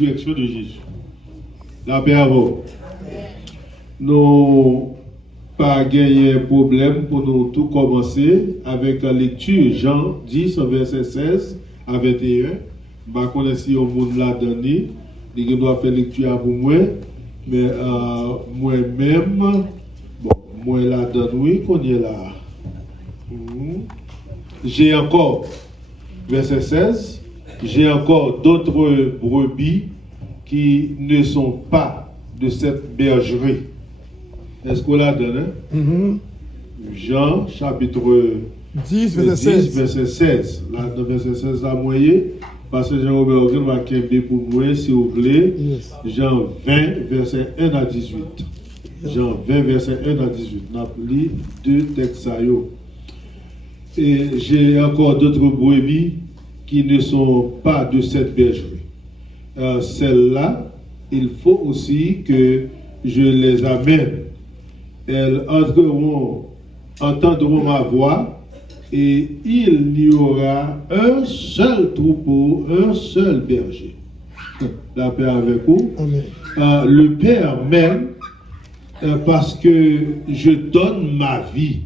résurrection de Jésus. La paix à vous. Nous pas gagné problème pour nous tout commencer avec la lecture Jean 10, verset 16 à 21. Je ne sais pas si on l'a donné. Je dois faire lecture pour moi. Mais moi-même, bon, moi la donne, oui, qu'on est là. J'ai encore, verset 16, j'ai encore d'autres brebis qui ne sont pas de cette bergerie. Est-ce qu'on la donne? Jean, chapitre 10, verset 16. Là, dans verset 16, la moyenne, parce que Jean-Robert va camper pour moi, si vous voulez. Yes. Jean 20, verset 1 à 18. Jean 20, verset 1 à 18. On a lu deux textes. Et j'ai encore d'autres brebis qui ne sont pas de cette bergerie. Celles-là, il faut aussi que je les amène. Elles entendront ma voix et il n'y aura un seul troupeau, un seul berger. La paix avec vous. Le Père m'aime parce que je donne ma vie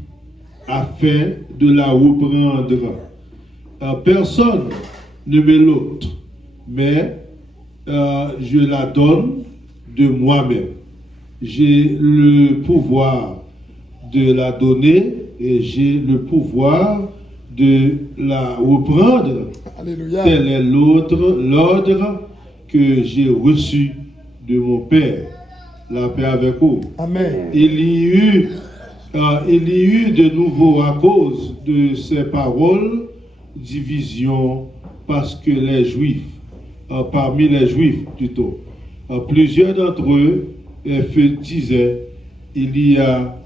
afin de la reprendre. Personne ne me l'ôte, mais je la donne de moi-même. J'ai le pouvoir de la donner et j'ai le pouvoir de la reprendre. Alléluia. Tel est l'ordre que j'ai reçu de mon Père. La paix avec vous. Amen. Il y eut de nouveau à cause de ces paroles division parce que les Juifs, parmi les Juifs plutôt, plusieurs d'entre eux disaient il a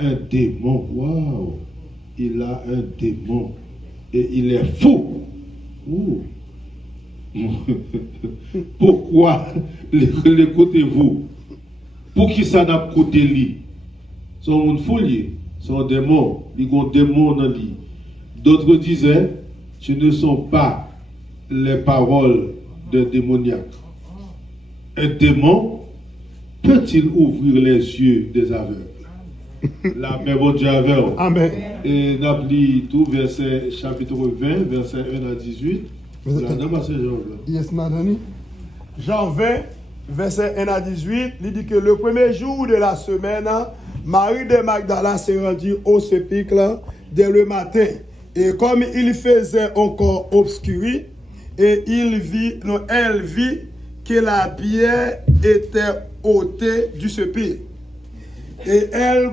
un démon. Waouh! Il a un démon. Et il est fou. Ouh. Pourquoi l'écoutez-vous? Pour qui ça n'a coûté lui? Son monde folie, son démon, il y a un démon dans lui. D'autres disaient, ce ne sont pas les paroles de démoniaque. Un démon peut-il ouvrir les yeux des aveugles? La paix bon Dieu avec vous. Amen. Et nous avons tout verset chapitre 20, verset 1 à 18. Yes, madame. Jean 20, verset 1 à 18, il dit que le premier jour de la semaine, Marie de Magdala s'est rendue au sépulcre dès le matin. Et comme il faisait encore obscur, et elle vit que la pierre était ôtée du sépulcre. Et elle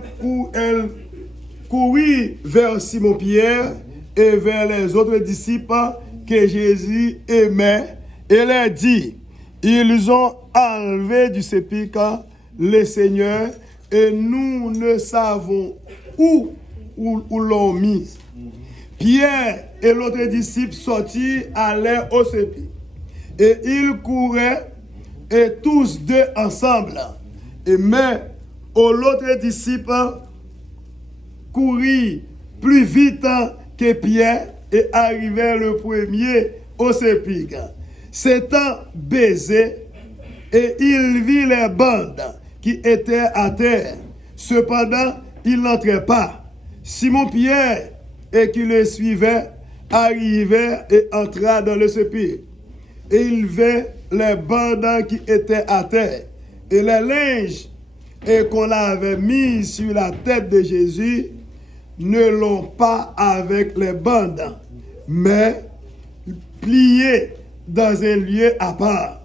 courut vers Simon-Pierre et vers les autres disciples que Jésus aimait et leur dit, ils ont enlevé du sépulcre le Seigneur et nous ne savons où l'ont mis. Pierre et l'autre disciple sortirent, allèrent au sépulcre. Et ils couraient, et tous deux ensemble. Mais l'autre disciple courit plus vite que Pierre et arrivait le premier au sépulcre. S'étant baisé, et il vit les bandes qui étaient à terre. Cependant, il n'entrait pas. Simon-Pierre, et qui le suivait, arrivait et entra dans le sépulcre. Et il vit les bandes qui étaient à terre. Et les linges et qu'on avait mis sur la tête de Jésus ne l'ont pas avec les bandes, mais pliés dans un lieu à part.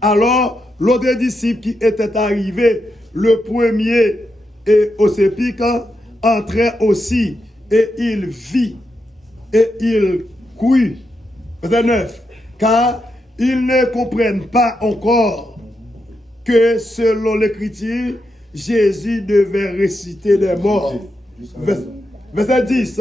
Alors, l'autre disciple qui était arrivé le premier et au sépulcre entrait aussi, et il vit, et il courut. Verset 9. Car ils ne comprennent pas encore que selon l'Écriture, Jésus devait ressusciter des morts. Verset 10.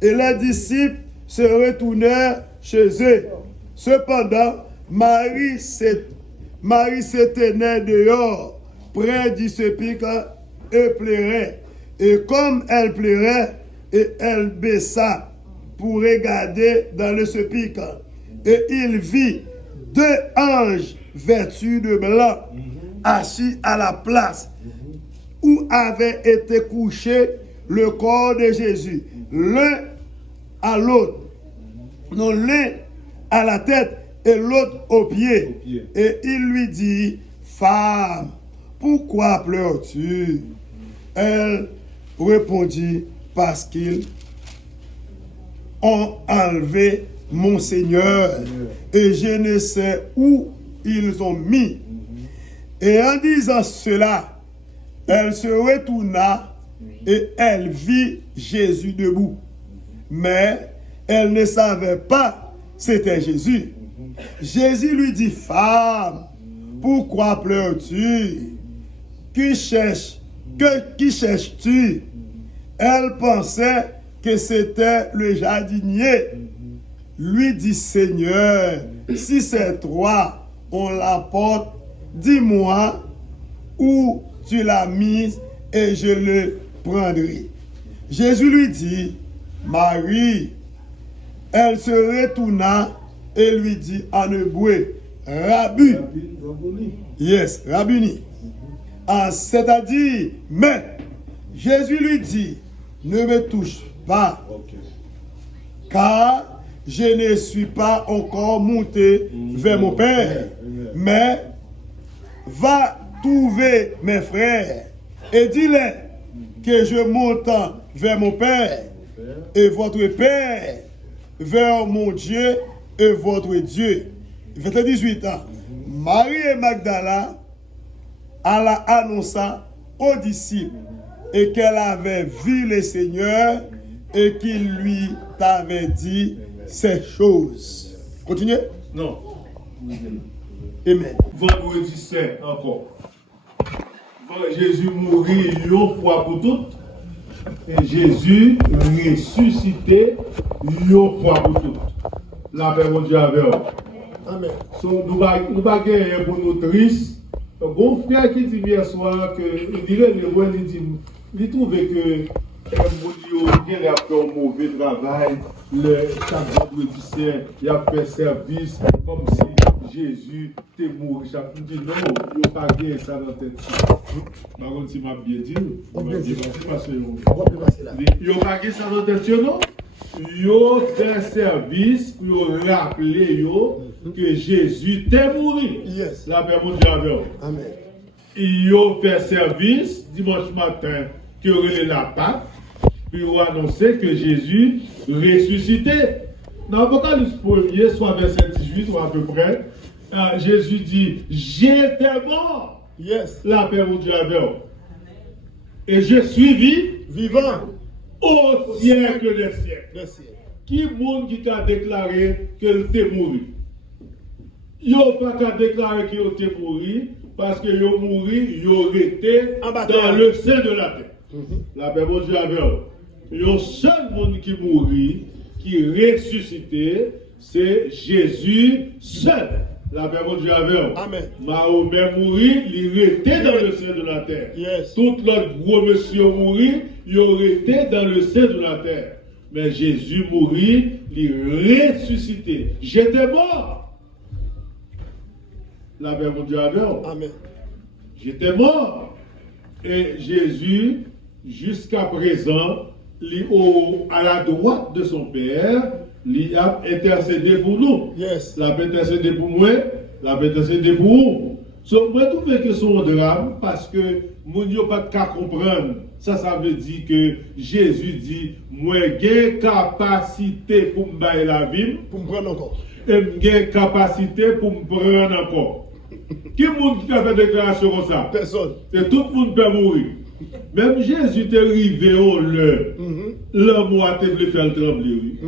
Et les disciples se retournèrent chez eux. Cependant, Marie se tenait dehors, près du sépulcre, et pleurait. Et comme elle pleurait, et elle baissa pour regarder dans le sépulcre. Et il vit deux anges vêtus de blanc, assis à la place où avait été couché le corps de Jésus, l'un à l'autre, non, l'un à la tête et l'autre aux pieds. Et il lui dit, femme, pourquoi pleures-tu? Elle répondit, parce qu'ils ont enlevé mon Seigneur et je ne sais où ils ont mis. Et en disant cela, elle se retourna et elle vit Jésus debout. Mais elle ne savait pas c'était Jésus. Jésus lui dit, femme, pourquoi pleures-tu? Qui cherches-tu? Elle pensait que c'était le jardinier. Lui dit, Seigneur, si c'est toi, on l'apporte, dis-moi où tu l'as mise et je le prendrai. Jésus lui dit, Marie. Elle se retourna et lui dit en hébreu, Rabbi. Yes, Rabbini. C'est-à-dire, mais Jésus lui dit, ne me touche pas, car je ne suis pas encore monté vers mon Père, mais va trouver mes frères et dis-leur que je monte vers mon Père et votre Père, vers mon Dieu et votre Dieu. Verset 18 ans. Marie et Magdala alla annonça aux disciples et qu'elle avait vu le Seigneur et qu'il lui avait dit ces choses. Continuez. Non. Amen. Vendredi saint encore. Jésus mourit une fois pour toutes. Et Jésus ressuscité une fois pour toutes. La paix de Dieu avec vous. Amen. So, nous ne pas gagner pour nous tristes. Un bon frère qui dit hier soir que il dirait le roi, il trouvait que il a fait un mauvais travail. Chaque vendredi saint, il a fait service comme si Jésus était mort. Chaque fois, il dit non, il n'a pas gagné ça dans la tête. Par contre, si m'a bien dit, il n'a pas gagné ça dans la tête, non? Yo fait service pour rappeler que Jésus était mort. Yes. La paix de Dieu avec vous. Amen. Yo fait service dimanche matin que relais la Pâque, puis on annoncer que Jésus ressuscité. Dans l'Apocalypse 1er, soit verset 18 ou à peu près, Jésus dit, j'étais mort. Yes. La paix de Dieu avec vous. Et je suis vivant au siècle des siècles. Merci. Qui monde qui a déclaré qu'il était mort? Il n'a pas qu'à déclarer qu'il était mort parce qu'il est mort, il aurait été dans le sein de la terre. La paix de Dieu avec vous. Il y a un seul monde qui mourit, qui ressuscité, c'est Jésus seul. La paix de Dieu avec vous. Amen. Mahomet mourit, il était dans le sein de la terre. Yes. Tout l'autre gros monsieur mourit, il aurait été dans le sein de la terre. Mais Jésus mourit, il ressuscité. J'étais mort. La paix de Dieu avec vous. Amen. J'étais mort. Et Jésus, jusqu'à présent, à la droite de son Père, il a intercédé pour nous. Yes. Il a intercédé pour moi, il a intercédé pour vous. So, moi, je trouve que c'est un drame parce que mon Dieu n'a pas qu'à comprendre. Ça veut dire que Jésus dit, moi, j'ai capacité pour me bailler la vie. Pour me prendre encore. Et j'ai capacité pour me prendre encore. Qui est qui a fait des déclarations comme ça? Personne. Et tout le monde peut mourir. Même Jésus est arrivé au l'heure. L'homme a été faire trembler.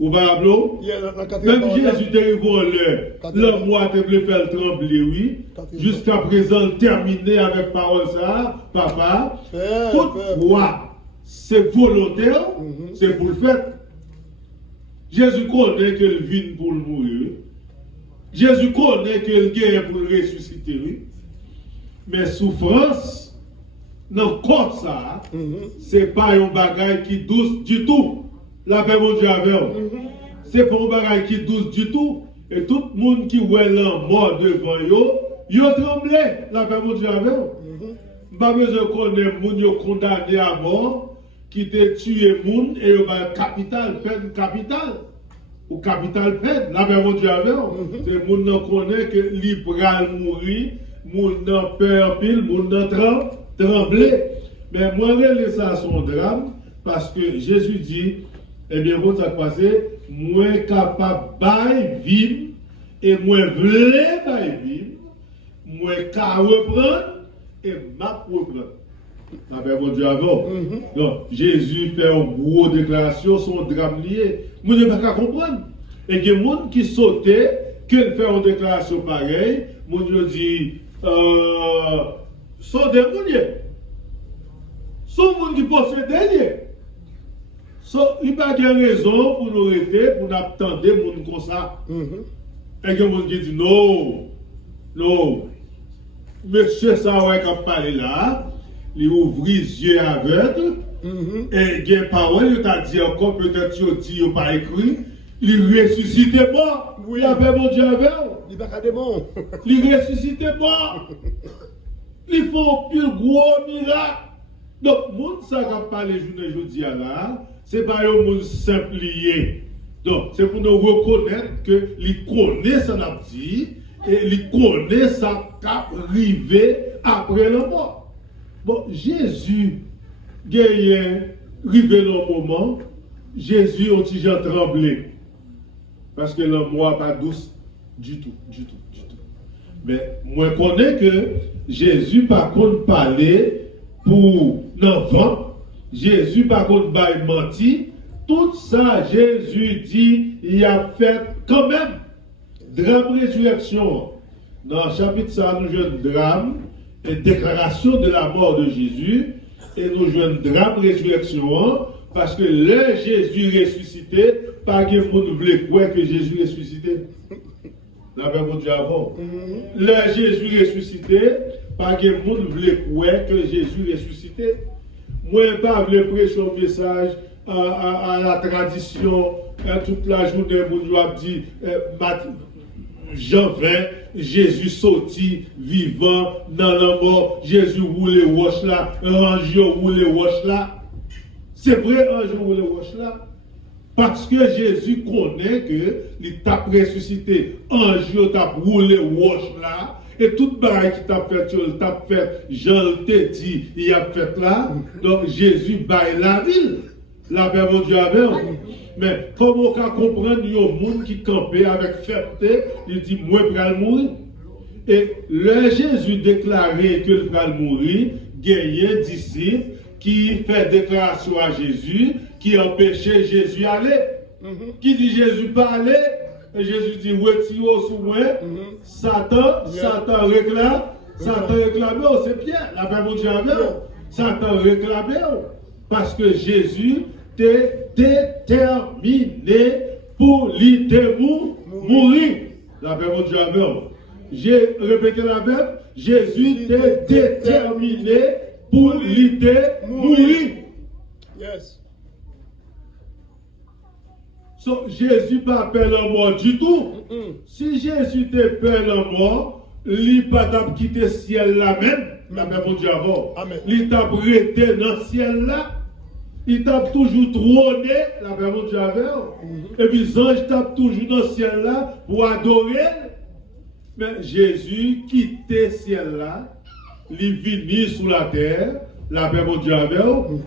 Ou pas, même Jésus est arrivé au l'heure. L'homme a été faire trembler, oui. Jusqu'à présent, terminé avec parole ça, papa. Toutefois, c'est volontaire, c'est pour le faire. Jésus connaît qu'il vient pour le mourir. Jésus connaît qu'il vient pour le ressusciter, oui. Mais souffrance, dans le corps, ça, c'est pas un bagage qui douce du tout. La paix de Dieu avec vous. C'est pas un bagage qui douce du tout. Et tout le monde qui voit l'homme mort devant eux, ils tremblé. La paix mon Dieu avec eux. Pas besoin de connaître les gens condamnés à mort, qui te tué les gens et ils ont capital, peine capitale. Ou capital peine. La paix mon Dieu avec eux. C'est les gens qui connaissent que les bras mourir, les gens peur pile, les gens tremblé. Mais moi, je laisse ça son drame parce que Jésus dit, eh bien, vous avez passé, moi capable de vivre et moi voulais vivre, moi qu'à reprendre et m'a reprendre. La paix mon Dieu avant. Donc, Jésus fait une grosse déclaration, son drame lié. Moi, je ne peux pas comprendre. Et il y a des gens qui sautaient, qui fait une déclaration pareille, mon Dieu dit, sont des gens. Sont des gens qui possèdent derrière. Il n'y a pas de raison pour nous arrêter, pour nous attendre des gens comme ça. Et il y a des gens qui disent non, non. Monsieur Saoué qui a parlé là, il ouvre les yeux aveugles, et il y a une parole, il t'a dit encore, peut-être il n'a pas écrit, il ressuscite pas. Oui, il a fait mon Dieu avec. Il n'y a pas de bon. Il ressuscite pas. Il faut un plus gros miracle. Donc, les gens qui ont parlé aujourd'hui là, ce n'est pas un monde simple lié. Donc, c'est pour nous reconnaître que les connaissent ce qu'on a dit et les connaissent ça qui arrivé après la mort. Bon, Jésus, arrivé le moment, Jésus a déjà tremblé. Parce que la mort n'est pas douce du tout. Mais moi, je connais que Jésus, par contre, parlait pour l'enfant. Jésus, par contre, il menti. Tout ça, Jésus dit, il a fait quand même. Drame résurrection. Dans le chapitre ça, nous jouons drame et déclaration de la mort de Jésus. Et nous jouons drame résurrection. Parce que le Jésus ressuscité, pas que vous ne voulez croire que Jésus ressuscité. La paix mon Dieu avant. Le Jésus ressuscité, pas que vous ne voulez croire que Jésus ressuscité. Moi, je ne pas prêcher un message à la tradition, toute la journée, vous avez dit, Jean 20, Jésus sorti vivant dans la mort, Jésus roule roche là, un jour roule roche là. C'est vrai, un jour roule roche là. Parce que Jésus connaît que il t'a ressuscité, un jour t'a roulé roche là. Et toute bagaille qui t'a fait, Jean te dit, il a fait là. Donc Jésus baille la ville. La paix mon Dieu avec. Mais comment on peut comprendre il y a un monde qui campait avec fierté, il dit, moi je vais mourir. Et le Jésus déclarait que il va mourir, il y a un disciple qui fait déclaration à Jésus, qui empêchait Jésus d'aller. Qui dit Jésus pas aller. Et Jésus dit, retirez-vous sous moi. Satan réclame. Satan réclame, c'est bien. La paix mon Dieu avec. Satan réclame. Parce que Jésus t'est déterminé pour mourir. La paix mon Dieu avec. J'ai répété la même. Jésus t'est déterminé pour mourir. Yes. So, Jésus pas appelé la mort du tout. Si Jésus te peur la mort, il n'a pas quitté le ciel là même. La même mon Dieu avant. Il t'a prêté dans le ciel là. Il t'a toujours trôné. La même mon Dieu avant. Et puis les anges tapent toujours dans le ciel là pour adorer. Mais Jésus quitté le ciel là. Il est venu sur la terre. La paix mon Dieu avec.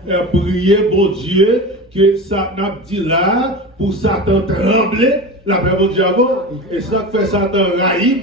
Et prier bon Dieu que Satan dit là pour Satan trembler. La paix mon Dieu avec. Et ça fait Satan raïm.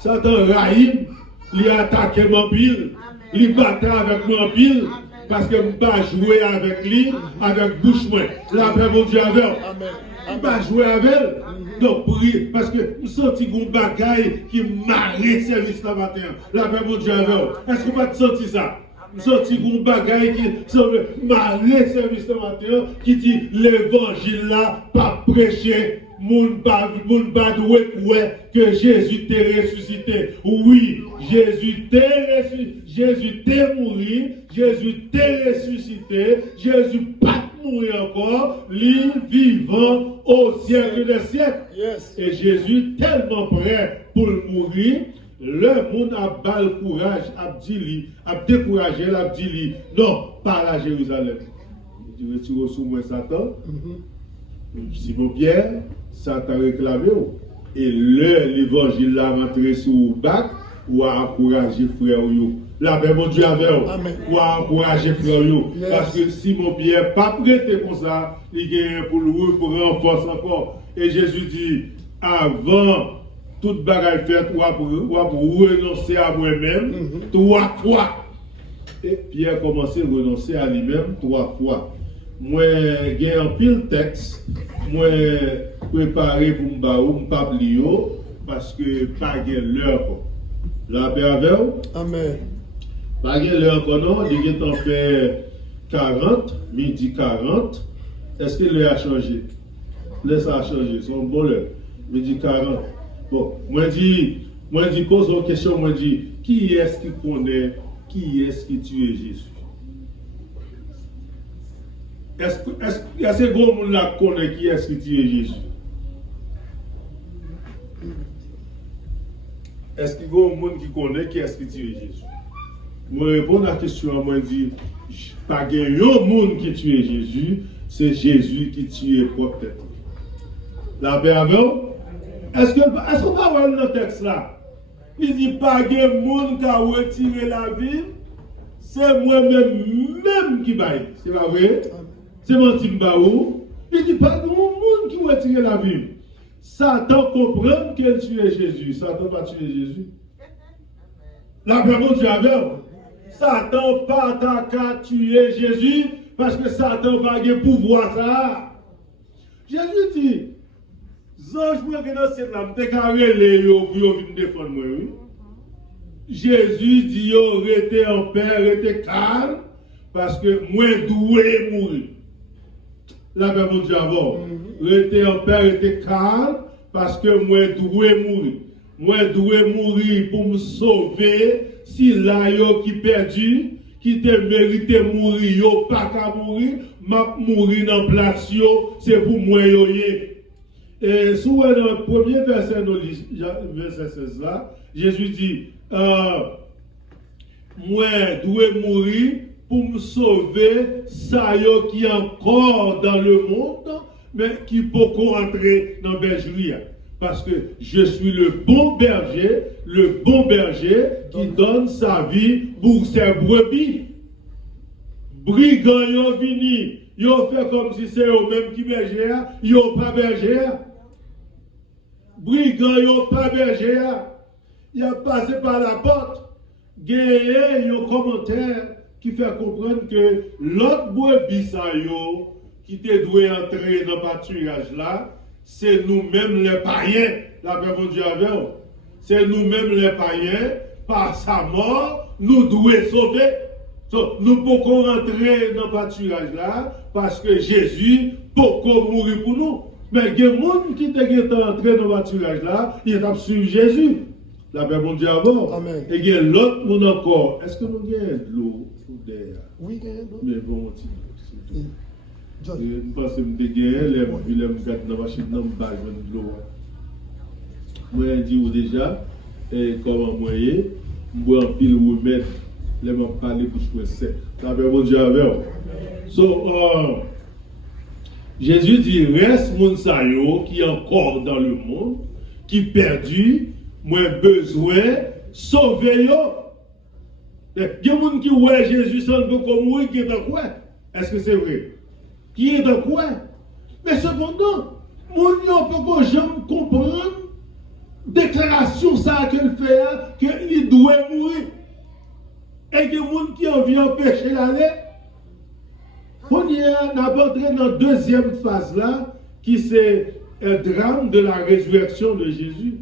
Satan raïm. Il a attaqué mon pile. Il battait avec mon pile. Parce que je ne peux pas jouer avec lui, avec bouche moi. La paix mon Dieu avec. Je ne peux pas jouer avec elle. Donc, prier. Parce que je sens un bagaille qui marie service la matin. La paix mon Dieu avec. Est-ce que vous n'avez pas senti ça? Sorti un bagaille qui semble marie service la matin, qui dit l'évangile là, pas prêcher. Moun pas doué que Jésus t'est ressuscité. Oui, Jésus t'est mouru, Jésus t'est ressuscité, Jésus pas mourir encore, lui vivant au siècle des siècles. Yes. Et Jésus tellement prêt pour mourir, le monde a bas le courage, a découragé, a dit non, pas à Jérusalem. Il retire sous moi Satan. Simon Pierre, Satan réclamé. Et l'évangile l'a rentré sur le bac, ou a encouragé frère. La paix, mon Dieu, avec vous. Ou a encouragé frère. Parce que Simon Pierre, pas prêté comme ça, il gagne pour le renforcer encore. Et Jésus dit, avant toute bagaille faite, ou pour renoncer à moi-même, 3 fois. Et Pierre commençait à renoncer à lui-même 3 fois. Moi, j'ai un pile texte, moi, préparé pour me pas parce que pas l'heure. La paix avec vous. Amen. Pas l'heure encore, non, il est en fait 40, midi 40. Est-ce que l'heure a changé? L'heure ça a changé, c'est un bon heure. Midi 40. Bon, moi dis, pose une question, moi dis, qui est-ce qui connaît, qui est-ce qui tue Jésus? Est-ce que gros monde là connaît qui est-ce qui tue Jésus? Est-ce que gros monde qui connaît qui est-ce qui tue Jésus? Moi réponds à la question, moi dis, pas un monde qui tue Jésus, c'est Jésus qui tue propre tête. La paix avec vous? Est-ce qu'on va voir le texte là? Il dit pas de monde qui a retiré la vie, c'est moi-même qui baille. C'est pas vrai? C'est mon petit baou. Il dit pas de monde qui a retiré la vie. Satan comprend qu'il tue Jésus. Satan va tuer Jésus. La paix mon Dieu avec vous. Satan pas qu'à tuer Jésus parce que Satan va avoir pouvoir ça. Jésus dit, Zange moi que dans cette lame, t'es carré les yo pour venir défendre moi. Jésus dit yo restez en paix, restez calme parce que moi doué mourir. La paix mon Dieu avant. Restez en paix, restez calme parce que moi doué mourir. Moi doué mourir pour me sauver si là yo qui perdu, qui te mérité mourir, yo pas qu'à mourir, m'a mourir dans place yo, c'est pour moi yo yé. Et sous le premier verset, verset 16 là, Jésus dit, moi, dois mourir pour me sauver, ça qui est encore dans le monde, mais qui peut entrer dans la bergerie. Parce que je suis le bon berger qui donne sa vie pour ses brebis. Brigands, ils vini, ils fait comme si c'est eux-mêmes qui berger, ils n'ont pas berger. Brigands, ils n'ont pas berger. Il a passé par la porte. Gagné un commentaire qui fait comprendre que l'autre brebis qui te doit entrer dans le pâturage là, c'est nous-mêmes les païens. La paix mon Dieu avec nous. C'est nous-mêmes les païens. Par sa mort, nous devons sauver. Nous pouvons rentrer dans le pâturage là parce que Jésus peut mourir pour nous. Mais il y a des gens qui sont entrés dans le pâturage là, ils ont suivi Jésus. La paix mon Dieu avant. Amen. Et il y a l'autre monde encore. Est-ce que nous avons de l'eau derrière? Oui, il y a de l'eau. Mais bon, je pense que je vais dans la machine, dans de l'eau. Moi, je dis déjà, comment moi, je bois un pile remède, je vais parler pour que je sec. La paix mon Dieu avec vous. So, Jésus dit, reste mon sayo qui est encore dans le monde, qui perdu, moi besoin, sauver yo. Il y a des gens qui voient Jésus sans peu comme moi, qui est dans quoi? Est-ce que c'est vrai? Qui est dans quoi? Mais cependant, mon yon peut jamais comprendre déclaration ça qu'il fait, qu'il doit mourir. Et il y a des gens qui ont envie d'empêcher l'aller. On y a entré dans la deuxième phase là, qui c'est un drame de la résurrection de Jésus.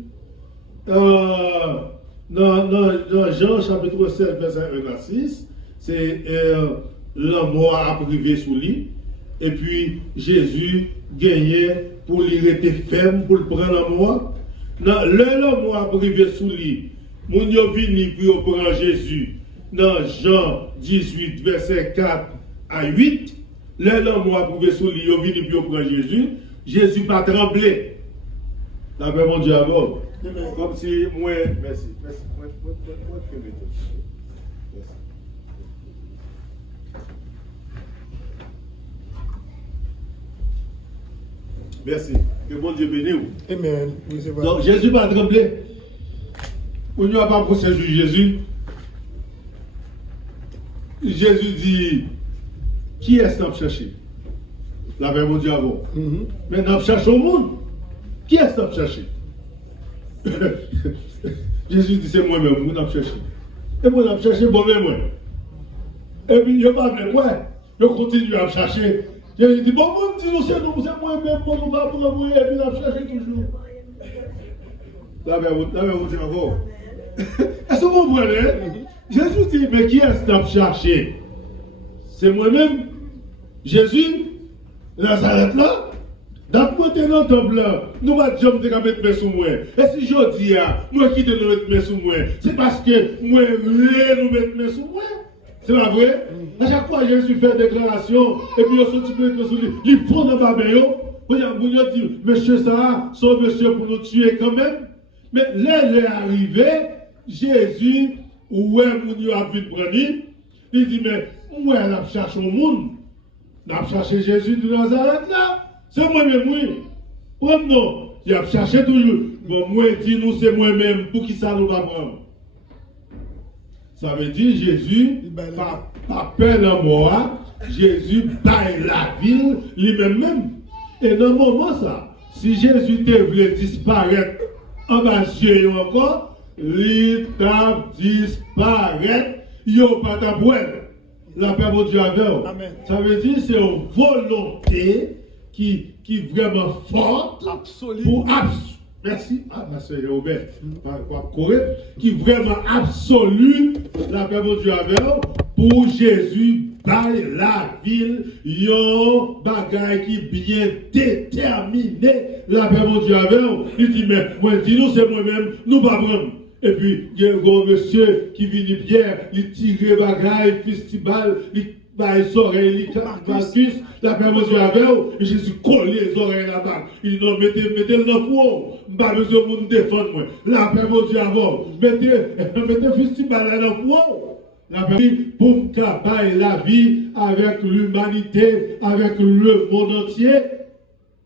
Dans Jean chapitre 7, verset 1 à 6, c'est la mort a privé sous lui. Et puis Jésus gagnait pour lui rester ferme, pour le prendre la mort. Le mort a privé sous lui. Mon yo vini pour prendre Jésus. Dans Jean 18, verset 4 à 8, les hommes ont approuvé sur lui, ils ont venu pour prendre Jésus. Jésus pas tremblé. La paix, mon Dieu, à vous. Comme si moi, merci. Merci. Merci. Que bon Dieu bénisse vous. Amen. Donc Jésus pas tremblé. On n'y a pas procès sur Jésus. Jésus dit, qui est-ce qu'on chercher? La paix, mon Dieu, à vous. Mais on cherche au monde. Qui est-ce qu'on chercher? Jésus dit, c'est moi-même, vous n'avez cherché. Et moi, j'ai cherché moi-même. Et puis, je ne pas venir, ouais. Je continue à chercher. Jésus dit, bon, vous dites, c'est nous, c'est moi-même, pour nous pas pour moi, et puis, on cherché toujours. La paix, mon Dieu, à vous. Est-ce que vous comprenez? Jésus dit, mais qui est-ce qu'on cherché? C'est moi-même. Jésus, Nazareth là. D'après dans le temple, nous ne pouvons pas mettre mes sous moi. Et si je dis, moi qui te mettre mes sous moi, c'est parce que moi, nous mettre mes sous moi. C'est pas vrai? À chaque fois, Jésus fait une déclaration, et puis on sortit mettre sous lui. Il faut dans ma main. Vous dites, monsieur ça, son monsieur pour nous tuer quand même. Mais là, il est arrivé, Jésus, où est mon Dieu a vu le premier, il dit, mais où est la cherche au monde? La cherché Jésus de Nazareth là. C'est moi-même, oui. Oh non, il a cherché toujours. Bon, moi, dis-nous, c'est moi-même. Pour qui ça nous va prendre? Ça veut dire Jésus, pas peur dans moi, Jésus baille la ville lui-même. Et dans le moment, ça, si Jésus voulait disparaître en bas de encore, il t'a disparaître, il n'y a pas de la paix de Dieu avec vous. Ça veut dire c'est une volonté qui est vraiment forte. Absolue. Merci. Ah, ma soeur Robert. Qui est vraiment absolue. La paix de Dieu avec vous. Pour Jésus, bail la ville, yon bagaille qui bien déterminé. La paix de Dieu avec vous. Il dit, mais moi, dis-nous, c'est moi-même, nous pas prendre. Et puis, il y a un gros monsieur qui vient Pierre, il tire bagaille, festival, il bat les oreilles, il Marcus, la paix de Dieu avec vous, et Jésus colle les oreilles là-bas. Il dit, non, mettez-le dans le four, pas besoin de nous défendre, moi. La paix de Dieu avec vous, mettez le festival là dans le four. La paix pour me la vie avec l'humanité, avec le monde entier.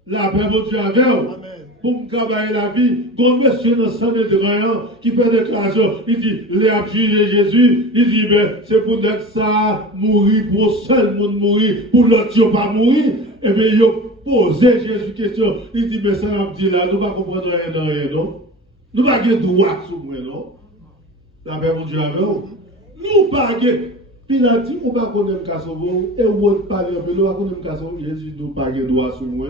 La paix de Dieu avec vous. Pour me travailler la vie, comme monsieur dans son étranger qui fait des déclarations, il dit, les a jugé Jésus, il dit, ben, c'est pour que ça mourir, pour seul monde mourir, pour l'autre pas mourir. Et bien, il a posé Jésus question, il dit, mais ça m'a dit là, nous ne comprenons rien, non? Nous ne pouvons pas droit sur moi, non? La paix de Dieu avec nous. Nous ne pouvons pas. Puis il a dit, on ne va pas connaître Kassovo, et on ne va pas connaître Kassovo, Jésus ne va pas droit sur moi.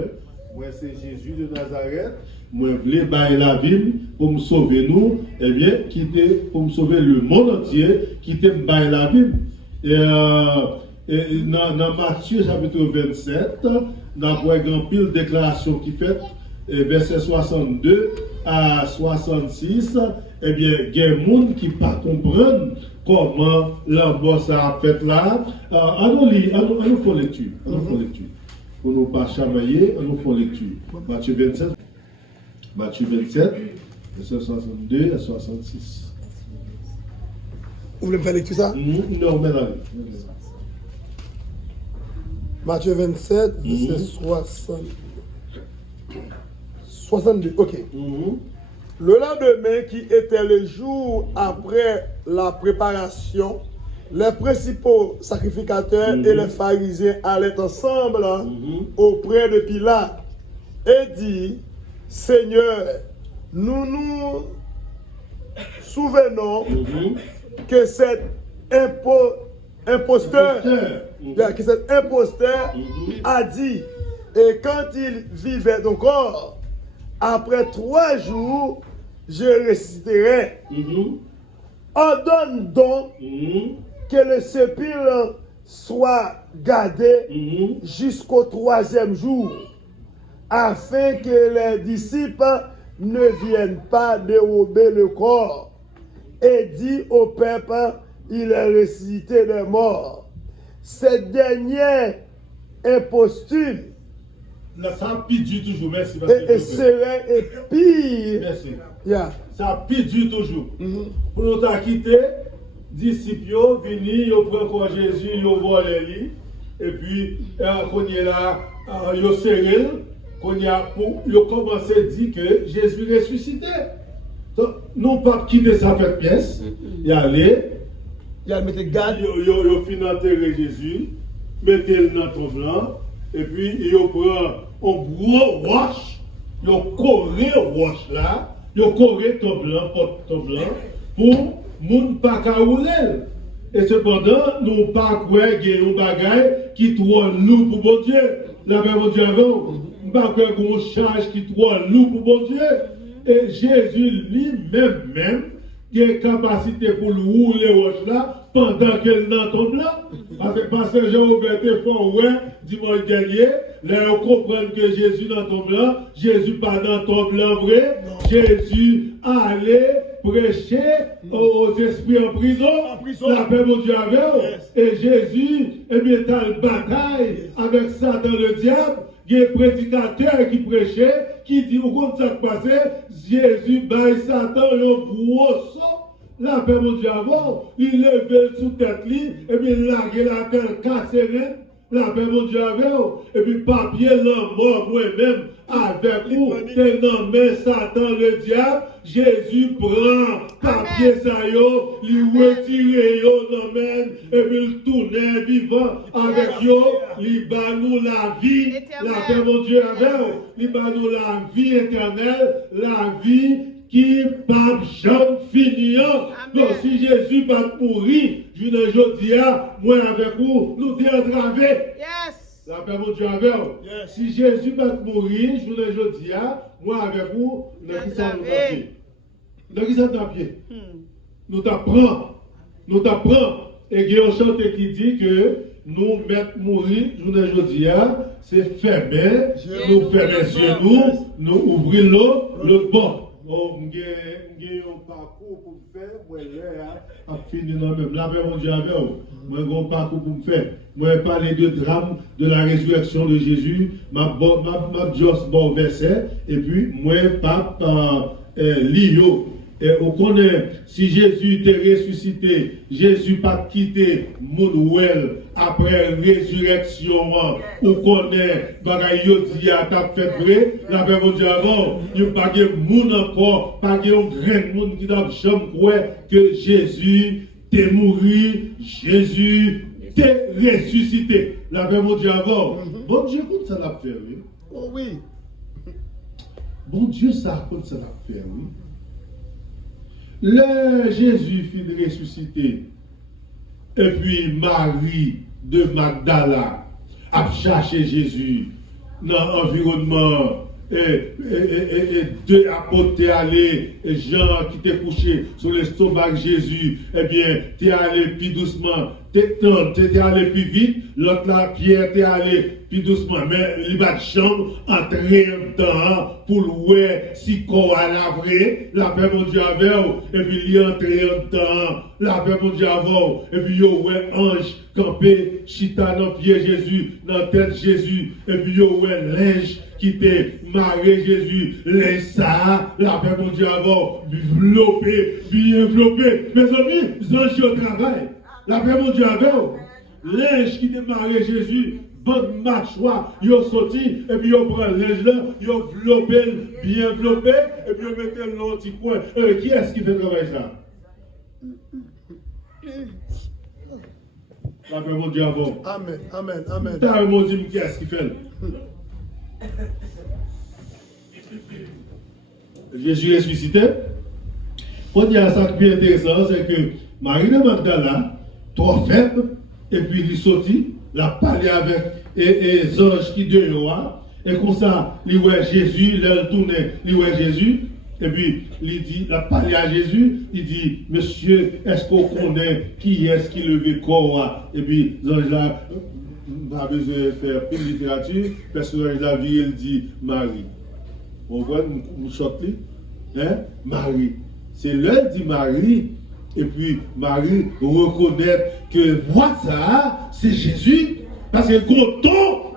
Moi, c'est Jésus de Nazareth. Moi, je voulais bailler la ville pour me sauver nous. Eh bien, pour me sauver le monde entier, quitter me bailler la ville. Et dans Matthieu chapitre 27, dans une grande pile de déclaration qui fait, verset 62 à 66, eh bien, il y a des gens qui ne pas comprendre comment l'embosse a fait là. Allons faire l'étude. Pour ne pas chamailler, nous faisons lecture. Matthieu 27, verset 62 à 66. Vous voulez me faire lecture ça? Non, mais là. Matthieu 27, verset 62. Ok. Le lendemain, qui était le jour après la préparation, les principaux sacrificateurs et les pharisiens allaient ensemble auprès de Pilate et dit, Seigneur, nous nous souvenons que cet imposteur a dit, et quand il vivait encore, après 3 jours, je ressusciterai. Ordonne donc que le sépulcre soit gardé jusqu'au 3e jour, afin que les disciples ne viennent pas dérober le corps. Et dit au peuple, il est ressuscité des morts. Cette dernière imposture Ça pire toujours, merci. et serait et pire. Merci. Yeah. Ça pire toujours. Pour nous quitter, disciples viennent, ils prennent quoi Jésus, ils volent lui, et puis quand il est là, ils serrent, quand ils commencent à dire que Jésus est ressuscité. Donc, non pas quitter sa fête pièce, y aller, Il a mis garde. ils finissent d'enterrer Jésus, mettez-le dans ton blanc, et puis ils prennent un gros roche, ils corrent roche là, ils corrent ton blanc, pour moun pas ka rouler. Et cependant, nous pas croire qu'il y a un bagage qui trop lourd pour bon Dieu. La Bible dit avant, nous pas croire qu'il y a une charge qui trop lourd pour bon Dieu. Et Jésus lui-même, il a une capacité pour le rouler roche là pendant qu'elle dans ton blanc. Parce que Pasteur Jean-Robert est fort, ouais, dimanche dernier, là on comprend que Jésus dans ton blanc, Jésus pas dans ton blanc vrai, Jésus allait prêcher aux esprits en prison, la paix mon Dieu avec eux. Et Jésus, eh bien, dans la bataille avec Satan le diable, il y a un prédicateur qui prêchait, qui dit, au compte ça qui passé, Jésus baille Satan un gros saut. La paix mon Dieu avant, il levait sous tête et puis il larguait la terre cassée. La paix mon Dieu avec et puis papier là mort moi-même avec vous, tenant mais Satan le diable, Jésus prend papier ça yo, il retire yo dans main et puis il tourne vivant avec yo, il bat nous la vie, la paix mon Dieu avec il bat nous la vie éternelle, la vie qui pas jamais finir. Donc si Jésus va mourir, je ne dis pas, moi avec vous, nous sommes entravés. Yes. La paix mon Dieu avec vous. Yes. Si Jésus va mourir, je ne dis pas, moi avec vous, nous sommes entravés. Nous sommes entravés. Nous t'apprends. Et il y a un chanteur qui dit que nous mettre mourir, je ne dis pas, c'est fermer, nous fermer les yeux, nous ouvrir le bord. Oh, j'ai un parcours pour me faire, moi, là, à finir dans le même. La paix, mon Dieu, avec vous. Moi, j'ai un parcours pour me faire. Moi, je parle de drame de la résurrection de Jésus, ma Dios bon verset, et puis, moi, pape, l'io. Et on connaît, si Jésus était ressuscité, Jésus pas quitté Mounouel après résurrection, on connaît, bagaille dit à ta fait vrai, la paix mon Dieu avant, il n'y a pas de monde encore, pas de grand monde qui n'a jamais cru que Jésus t'est mort, Jésus t'est ressuscité. La paix mon Dieu avant. Bon Dieu, comment ça l'a fait, oui? Oh oui. Bon Dieu, ça, comment ça l'a fait, oui? Le Jésus fut ressuscité, et puis Marie de Magdala a cherché Jésus dans l'environnement et deux apôtres allés, Jean qui était couché sur l'estomac de Jésus, eh bien, tu es allé plus doucement, tu es allé plus vite, l'autre là, Pierre, tu es allé plus doucement, mais il va de chambre entrer dedans pour louer si corps à la vraie, la paix mon Dieu avec, et puis il est entré dedans, la paix mon Dieu avec, et puis il y a ange campé, chita dans pied Jésus, dans tête Jésus, et puis il y a linge qui était marié Jésus, les ça, la paix mon Dieu avant, bien enveloppé. Mes amis, les anges au travail, la paix mon Dieu avant, linge qui était marié Jésus, bonne mâchoire, ils ont sorti, et puis ils prennent linge là, ils ont enveloppé, bien enveloppé, et puis ils mettent le petit coin. Qui est-ce qui fait travailler ça? La paix mon Dieu avant. Amen, amen, amen. T'as un mot dit, qui est-ce qui fait? Jésus ressuscité. On dit à ça qui est intéressant, c'est que Marie de Magdala, trop faible, et puis il est sorti, l'a parlé avec les anges qui dehors, et comme ça, il voit Jésus, il tourne, il voit Jésus, et puis il dit, il a parlé à Jésus, il dit, monsieur, est-ce qu'on connaît qui est-ce qui levait corps? Et puis, les anges là, pas besoin de faire plus de littérature, personnage de la vie, il dit Marie. On voit une sorte hein? Marie. C'est l'heure dit Marie, et puis Marie reconnaît que moi ça, c'est Jésus, parce que content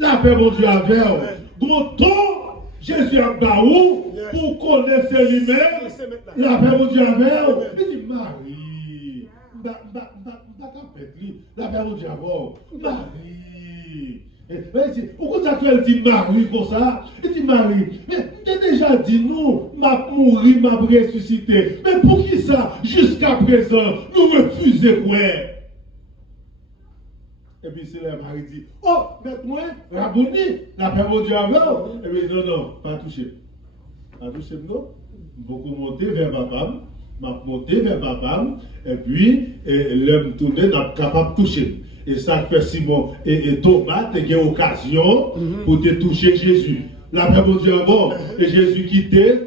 La paix, mon Dieu, avec vous. Gonton, Jésus a baou pour connaître lui-même. La paix, mon Dieu, avec vous. Il dit, Marie, la paix, mon Dieu, avec vous. Marie. Pourquoi tu dit Marie comme ça? Il dit Marie, mais tu as déjà dit nous, m'a mouru, m'a ressuscité. Mais pour qui ça, jusqu'à présent, nous refusons quoi? Et puis c'est là, Marie dit, oh, mets-moi, Rabouni, la paix mon Dieu avec. Et puis non, pas toucher. Pas toucher, non. Beaucoup monter vers ma femme, m'a monté vers ma femme, et puis l'homme tourné, n'a pas capable de toucher. Et ça fait Simon et Thomas, tu as eu occasion pour te toucher Jésus. La paix mon Dieu avant, et Jésus quittait,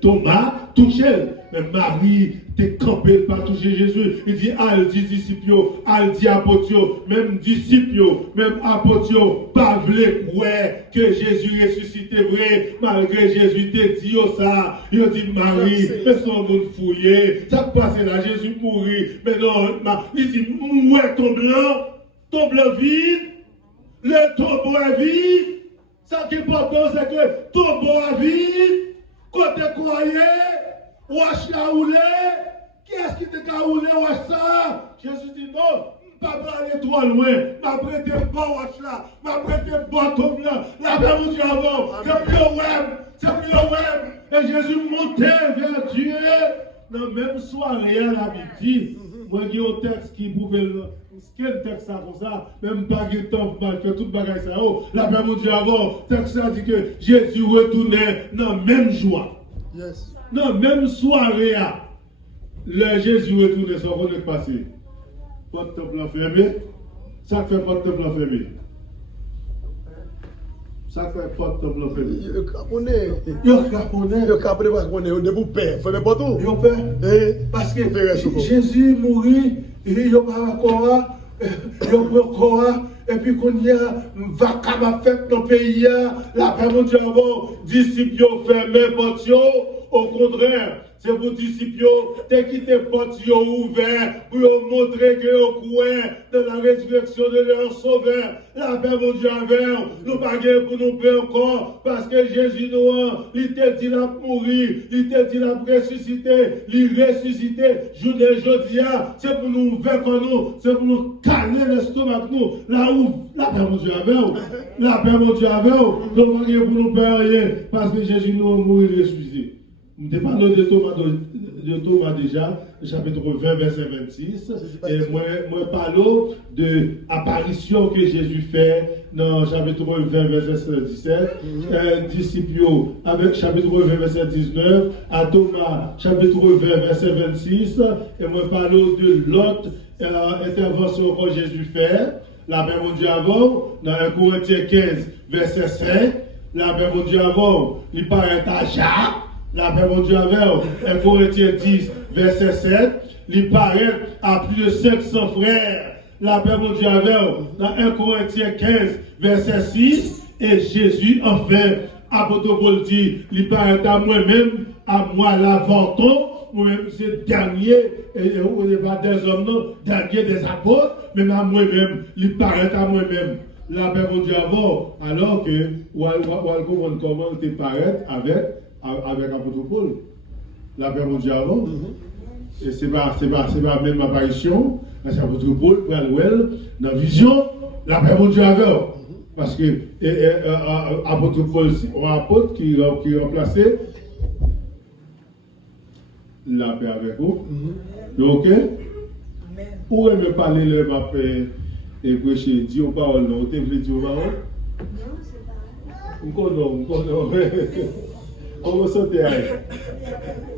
Thomas touchait. Mais Marie t'es campé pas toucher Jésus. Il dit, al dit disciples, al dit apôtres, même disciples, même apôtres, pas vrai que Jésus ressuscité vrai, malgré Jésus te dit ça. Il dit, Marie, mais son monde fouillé, ça passe là, Jésus mourit. Mais non, il dit, ouais, ton blanc vide, le tombeau est vide. Ça qui est important, c'est que tombeau est vide, côté croyé, wash la roulé. Qui est-ce qui t'a roulé, wash ça? Jésus dit non, pas aller trop loin, m'a prêté bon wash là, m'a prêté bon tombe là, la paix mon Dieu avant, c'est plus web. Et Jésus montait vers Dieu. Dans la même soirée, à la midi, moi j'ai un texte qui pouvait quel texte ça comme ça, même pas de temps pour faire tout le bagage ça. La paix mon Dieu avant, texte ça dit que Jésus retournait dans la même joie. Yes. Dans la même soirée, le Jésus retournait sans qu'on ait passé. Pas de temple fermé, ça fait pas de temple fermé. Ça fait pas de temple fermé. Yo capone. Yo capone parce qu'on est debout père. Fait pas tout. Yo père. Parce que Jésus mourit, il yo pas encore, yo encore, et puis qu'on y a vaca m'a fait dans le pays, la paix mon Dieu avant, disciples fermés portes, au contraire. C'est pour disciples, t'es quitté portes ouvertes pour montrer que au coin de la résurrection de leur sauveur. La paix mon Dieu avec nous pas pour nous paix encore parce que Jésus nous il t'a dit la mourir, il t'a dit la ressusciter, il ressuscité. Journée jeudi, c'est pour nous vaincre nous, c'est pour nous caler l'estomac nous. Là où la paix mon Dieu avec la paix mon Dieu avec nous pas pour nous paix rien parce que Jésus nous a mouru ressuscité. Nous parlons de Thomas déjà, chapitre 20, verset 26. Et moi parlons de l'apparition que Jésus fait dans chapitre 20, verset 17. Disciples avec chapitre 20, verset 19. À Thomas, chapitre 20, verset 26. Et moi parlons de l'autre intervention que Jésus fait. La paix mon Dieu avant, dans 1 Corinthiens 15, verset 5. La paix mon Dieu avant, il paraît à Jacques. La paix mon Dieu avec 1 Corinthiens 10, verset 7, il paraît à plus de 500 frères. La paix mon Dieu avec dans 1 Corinthiens 15, verset 6, et Jésus enfin, apôtre Paul dit, il paraît à moi-même, à moi l'aventon, moi-même c'est dernier, et on n'est pas des hommes, non, dernier des apôtres, mais à moi-même, il paraît à moi-même. La paix mon Dieu avant, alors que, ou comment il paraît avec l'apôtre Paul. La paix mon Dieu avant. Et c'est pas même apparition, mais c'est l'apôtre Paul, dans la vision, la paix mon Dieu avant. Parce que l'apôtre Paul, c'est un apôtre qui remplaçait la paix avec vous. Donc, où elle me parler le pape et prêcher, dire aux paroles, non, tu veux dire aux paroles? Non, comment santé à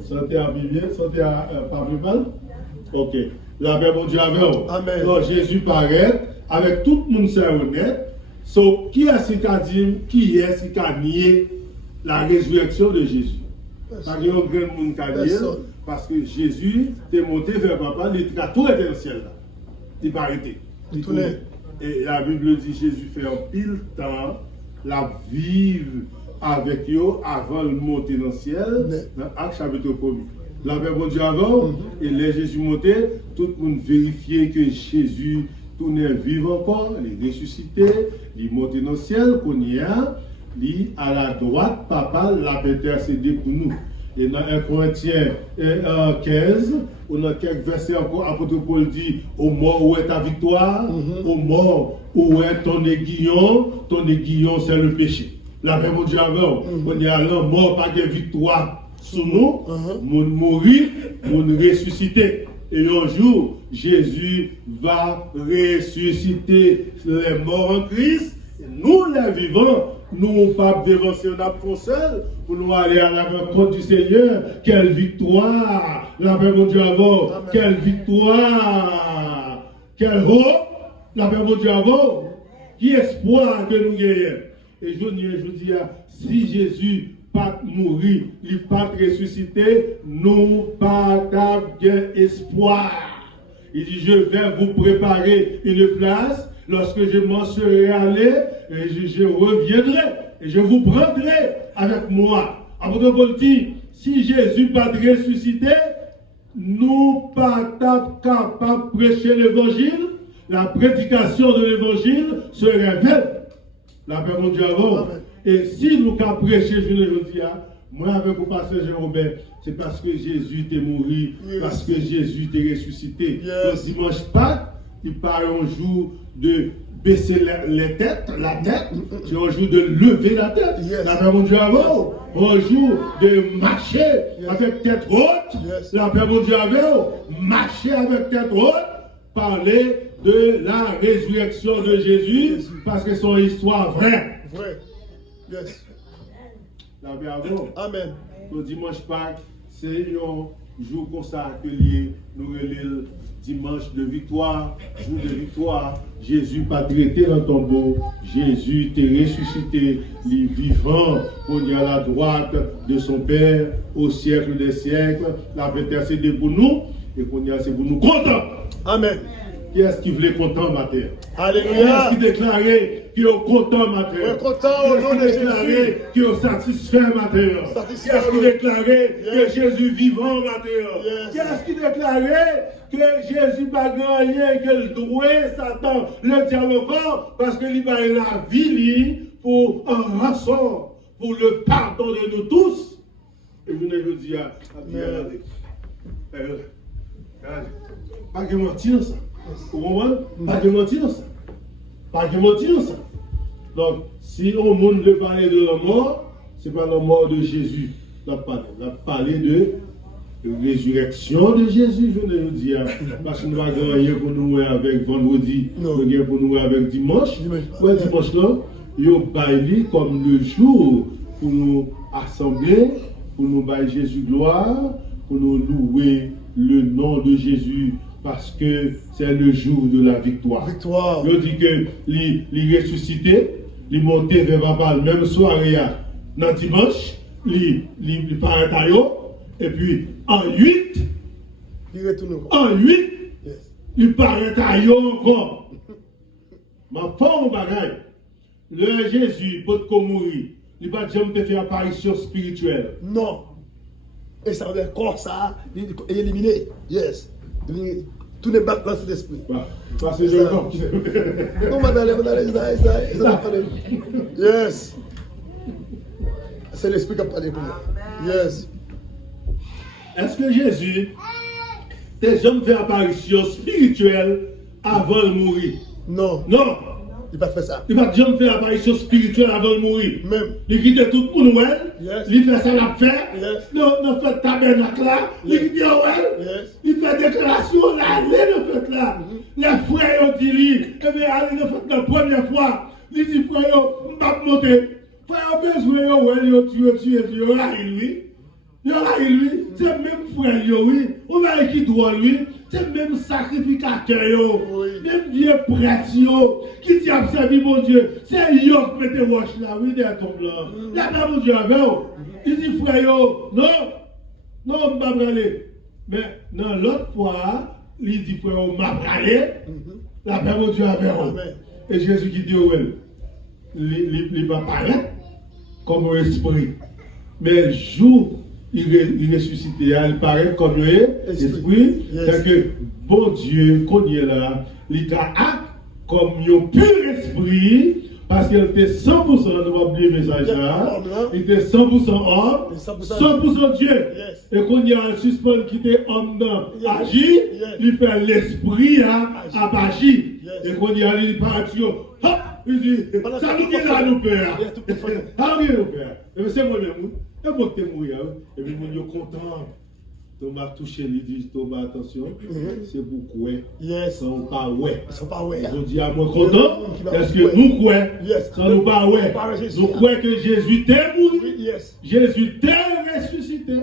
santé à bien, santé à pas plus mal? Ok. La paix mon Dieu avec vous. Amen. Donc Jésus paraît avec tout le monde c'est honnête. So, qui est-ce qui a nié la résurrection de Jésus? Parce qu'il y a un grand monde qui a nié. Parce que Jésus est monté vers papa, il a tout été dans le ciel là. Il n'a pas arrêté. Et la Bible dit Jésus fait un pile temps, la vive avec eux avant de monter dans le ciel, dans Acte chapitre 1er. La paix mon Dieu avant, et les Jésus monté, tout le monde vérifiait que Jésus tourner vivre encore, il est ressuscité, il est monté dans le ciel, qu'on y a, il à la droite, papa l'a intercédé pour nous. Et dans 1 Corinthiens 15, on a quelques versets encore, apôtre Paul dit, au mort où est ta victoire, au mort où est ton aiguillon c'est le péché. La paix mon Dieu avant, on est allé mort par des victoires sous nous, mon mourir, mon ressusciter. Et un jour, Jésus va ressusciter les morts en Christ. Nous, les vivants, nous ne pas dévancer un seul pour nous aller à la rencontre du Seigneur. Quelle victoire! La paix mon Dieu avant. Quelle victoire! Quel hope! La paix mon Dieu avant. Qui espoir que nous gagnons. Et je dis, si Jésus pas mourir, il pas ressuscité, nous pas bien espoir. Il dit, je vais vous préparer une place. Lorsque je m'en serai allé, je reviendrai et je vous prendrai avec moi. Apôtre Paul dit, si Jésus pas ressuscité, nous pas capables de prêcher l'évangile, la prédication de l'évangile serait vaine. La paix mon Dieu avant. Et si nous avons prêché, je le dis, moi avec vous, pasteur Jean-Robert, c'est parce que Jésus est mort, parce que Jésus est ressuscité. Le dimanche Pâques, il parle un jour de baisser la tête, c'est un jour de lever la tête. La paix mon Dieu avant. Un jour de marcher avec tête haute. La paix mon Dieu avant. Marcher avec tête haute. Parler de la résurrection de Jésus parce que c'est une histoire vraie. Vrai. Yes. La paix avant. Amen. Le dimanche Pâques, c'est un jour comme ça que nous relèvons dimanche de victoire, jour de victoire. Jésus pas traité dans le tombeau. Jésus est ressuscité, il est vivant, on est à la droite de son Père au siècle des siècles. La paix intercédé pour nous et qu'on y a c'est pour nous contents. Amen. Qui est-ce qui voulait content matin? Alléluia. Qui est-ce qui déclarait qu'il est content matin? Content au nom de Jésus. Déclaré qu'il est satisfait matin. Qui est-ce qui déclarait que Jésus vivant matin? Qui est-ce qui déclarait que Jésus n'a pas gagné, que doué Satan, le diable encore, parce qu'il a la vie pour un rançon, pour le pardon de nous tous. Et vous ne dis pas de mentir ça. Vous comprenez? Pas de mentir ça. Pas de mentir ça. Donc, si on monde veut parler de la mort, ce n'est pas la mort de Jésus. On a parlé de résurrection de Jésus, je ne dis pas. Parce que nous n'avons rien pour nous avec vendredi, rien pour nous avec dimanche. Ouais, dimanche là, il y a bailli comme le jour pour nous assembler, pour nous bailler Jésus gloire, pour nous louer le nom de Jésus. Parce que c'est le jour de la victoire. Je dis que les ressuscité, les monté vers papa le même soirée, dans dimanche, les paraît et puis en 8, il paraît encore. Ma femme bagaille, le Jésus, pour mourir, il va jamais faire apparition spirituelle. Non. Et ça veut dire corps ça, éliminé. Yes. Tout n'est pas dans cet esprit. Parce que je Yes. C'est l'esprit qui a parlé pour moi. Yes. Est-ce que Jésus n'a jamais fait apparition spirituelle avant de mourir? Non. Non. Il n'a pas fait ça. Il n'a jamais fait apparition spirituelle avant de mourir. Même. Il quitte tout le monde, Yes. Il fait ça, l'a fait. Yes. Non, fait tabernacle là. Il quitte Yes. Il fait déclaration là, allez le fait là. Les frères ont dit, eh bien, allez le fait la première fois. Il dit, frère, on ne va pas monter. Frère, on besoin, il a tué, lui. Il y aura lui, c'est même frère, oui. On va qui doit lui, c'est même sacrificateur, même vieux prêtre, qui dit observer mon Dieu. C'est yo qui mette roche là, oui, des tombes là. Là, pas mon Dieu avec vous. Il dit frère, non, on va pas aller. Mais dans l'autre fois, il dit frère, on va pas aller. Là, pas mon Dieu avec vous. Et Jésus qui dit, il va paraître comme un esprit. Mais le jour il ressuscite, il paraît comme l'esprit, c'est que bon Dieu, qu'on y est là, il a comme un pur esprit, parce qu'elle était 100%, nous va oublier le message là, il était 100% homme, 100% Dieu. Et quand il y a un suspens qui était homme agit, il fait l'esprit à agir. Et quand il y a l'impartition, hop, il dit, ça nous dit là, nous père. Ah oui, nous père. Et c'est moi-même, et moi qui t'ai mouillé, et puis nous sommes contents. Thomas touché, il dit, Thomas, attention, c'est pour quoi? Yes. Ça nous pas ouais. Ils sont pas ouais. Ils ont dit à moi content, est-ce que nous quoi? Ça nous pas ouais. Nous croyons que Jésus t'est mort. Jésus t'est ressuscité.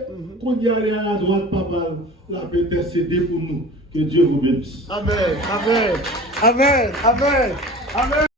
Quand il y a allé à la droite, papa, la peut intercéder pour nous. Que Dieu vous bénisse. Amen. Amen. Amen. Amen. Amen.